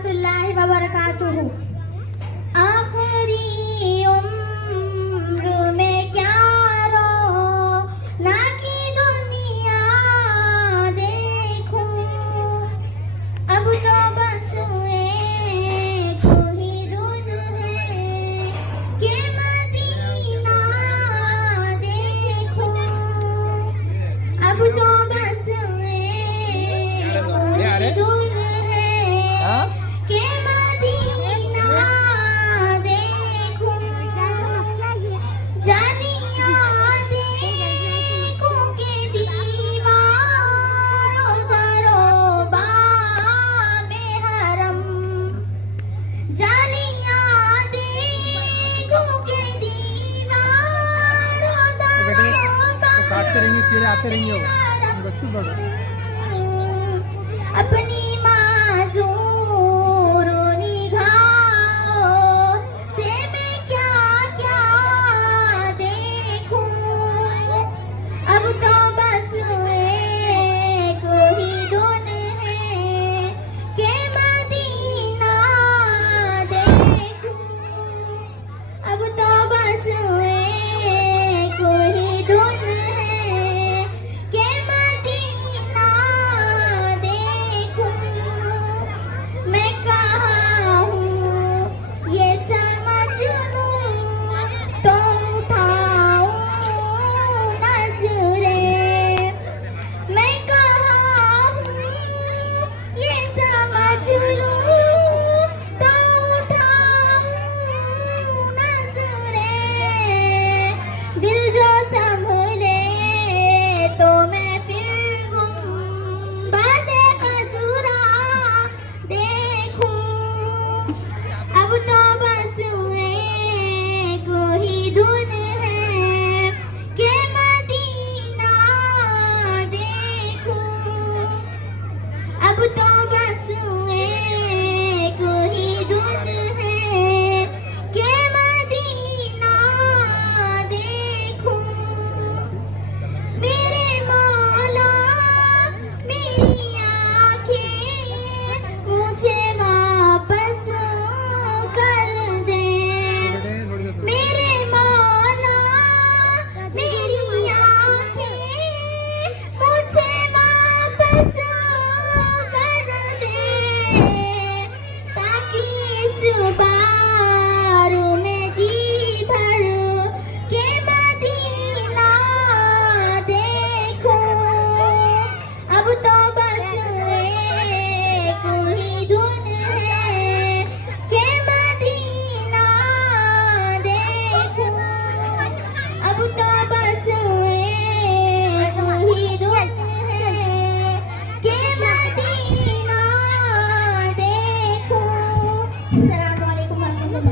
रहमतुल्लाहि व बरकातुहू। आखिरी उम्र में क्या रोना की दुनिया देखूं, अब तो बस एक ही धुन है कि मदीना देखूं, अब तो बस एक ही धुन है कि मदीना देखूं, जानिया देखूं के दीवारों दरोबा में हरम, जानिया देखूं के दीवारों दरोबा काटते रहेंगे कीड़े आते रहेंगे वो।